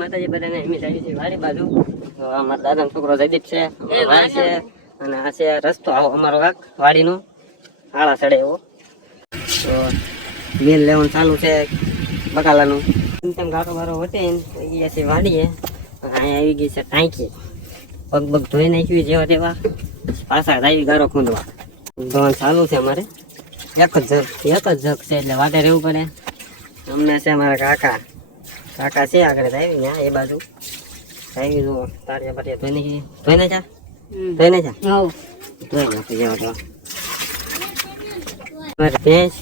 માતાજી બધાને એમ જાય છે વાડી બાજુ. તો અમારા દાદાનો છોકરો જયદીપ છે, ભાઈ છે, અને આ છે રસ્તો આવો અમારો કાક વાડીનો આળા ચડે એવો. તો વેલ લેવાનું ચાલુ છે બકાલાનું. તેમ ગારો ગારો વટે ગયા છે વાડીએ. અહીંયા આવી ગઈ છે ટાંકી. પગ પગ ધોઈ નાખ્યું જેવા તેવા પાછા આવી ગારો ખૂંદવા. ધોવાનું ચાલુ છે અમારે. એક જ જગ છે એટલે વાટે રહેવું પડે. અમને છે અમારા કાકા છે આગળ આવી ત્યાં એ બાજુ આવી જુઓ તારિયા બારિયા ધોઈ નાખ્યા ધોઈ નાખી જેવા તો મારે ભેંસ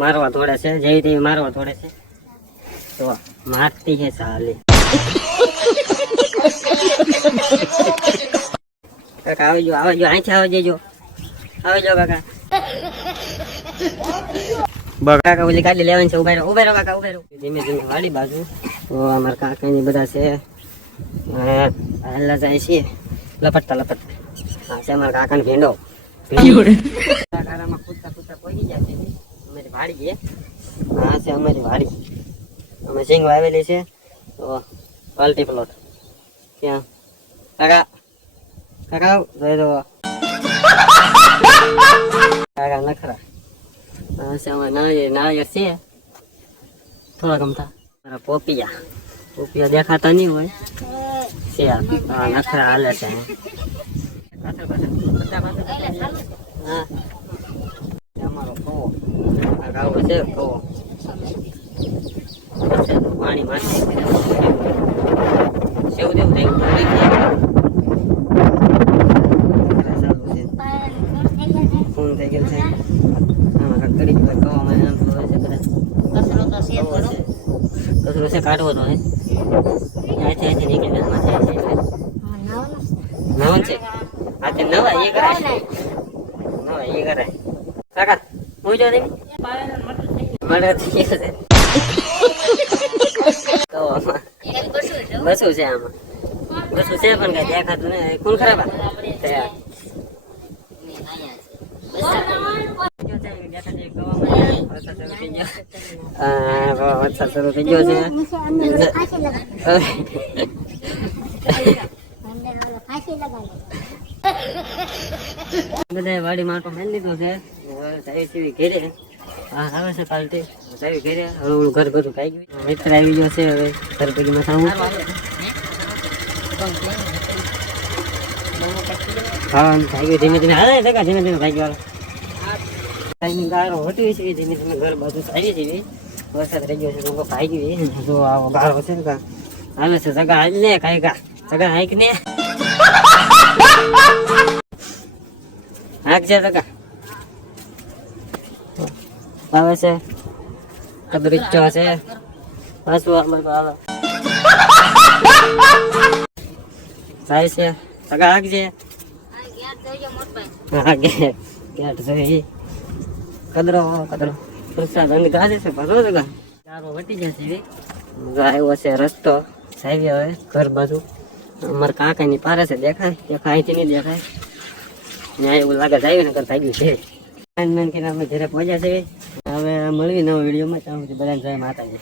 મારવા થોડે છે જેવી તેવી મારવા થોડે છે તો મારતી છે ચાલે. કાકા આવજો અહીંથી આવી જજો કાકા. કાકા ઓલી ગાડી લેવાની છે. ઉભા રહો કાકા ઉભા રહો. ધીમે ધીમે વાડી બાજુ. તો અમારા કાકાની બધા છે હાલા જાય છે લપટતા હા છે અમારા કાકાને ભીંડો કાકામાં કૂદતા પહોંચી જાય છે. અમારી વાડી છે. હા છે અમારી વાડી. અમે સિંગ વાવેલી છે. તો પાલટી પ્લોટ ત્યાં કાકા જોઈ દો કાકા નખરા. હા છે અમારે નાળિયેર છે થોડા ગમતા. મારા પોપિયા દેખાતા નહીં હોય છે. નખરા હાલે છે. હા અમારો કવો ગાવો છે કવો પાણી માટે સેવ દેવું થયું ફોન થઈ ગયો છે. આમાં કરી કવામાં આમ હોય છે બધા કચરો છે કાઢવો તો અહીંથી નીકળી નવન છે. આ તે નવા એ કરાય કાકા હું જો દેવી મળે થઈ ગયો છે. તો બસું છે આમાં બસું છે પણ કઈ દેખાતું ને કોણ ખરાબ વરસાદ શરૂ થઈ ગયો છે. બધા વાડી માટો મેં લીધો છે. ઘેરે આવે છે પાલટી ઘેરે હળું ઘર બધું ખાઈ ગયું. મિત્ર આવી ગયો છે. હવે ઘર પેલીમાં થવું હા ખાઈ ગયું ધીમે ધીમે હાલે ધીમે ધીમે ખાઈ ગયો. ગારો હટી છે ધીમે ધીમે ઘર બાજુ આવી છે. વરસાદ રહી ગયો છે લોકો ખાઈ ગયું. જો આવો ગારો છે ને હાલે છે જગા હાલ ને ખાઈ ગા જગા હાઈક ને હાક છે જગા આવે છે કદરીચો છે પાછું અમારે તો આવે થાય છે જગા હાક છે હા ગેટ જોઈએ કદરો પ્રસાદ અને ગાજે છે ભરો જગા ચારો વટી જશે. આવ્યો છે રસ્તો સાહેબ હવે ઘર બાજુ અમારા કાકાની પારે છે દેખાય અહીંથી નહીં દેખાય ત્યાં એવું લાગે જાય ને કરતા આવ્યું છે. અમે ઘરે પહોંચ્યા છે. હવે મળવી નવા વિડીયોમાં ત્યાં બધાને જય માતાજી.